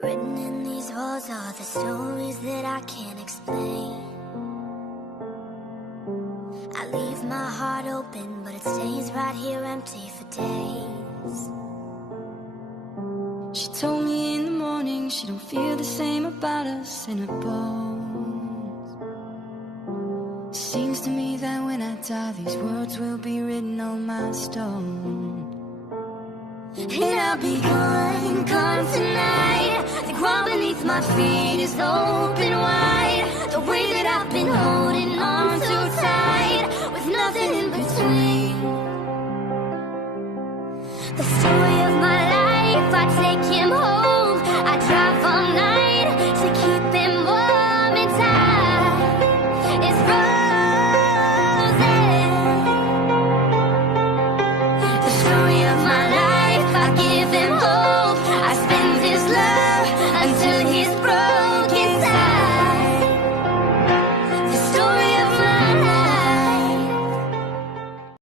Written in these walls are the stories that I can't explain. I leave my heart open, but it stays right here empty for days. She told me in the morning she don't feel the same about us in her bones. Seems to me that when I die, these words will be written on my stone. And I'll be gone, gone tonight. The ground beneath my feet is open wide. The way that I've been holding on so tight, with nothing in between. The story of my life, I take him home. I drive all night to keep him warm and tight. It's frozen. The story of my life, I give him hope. I spend his love until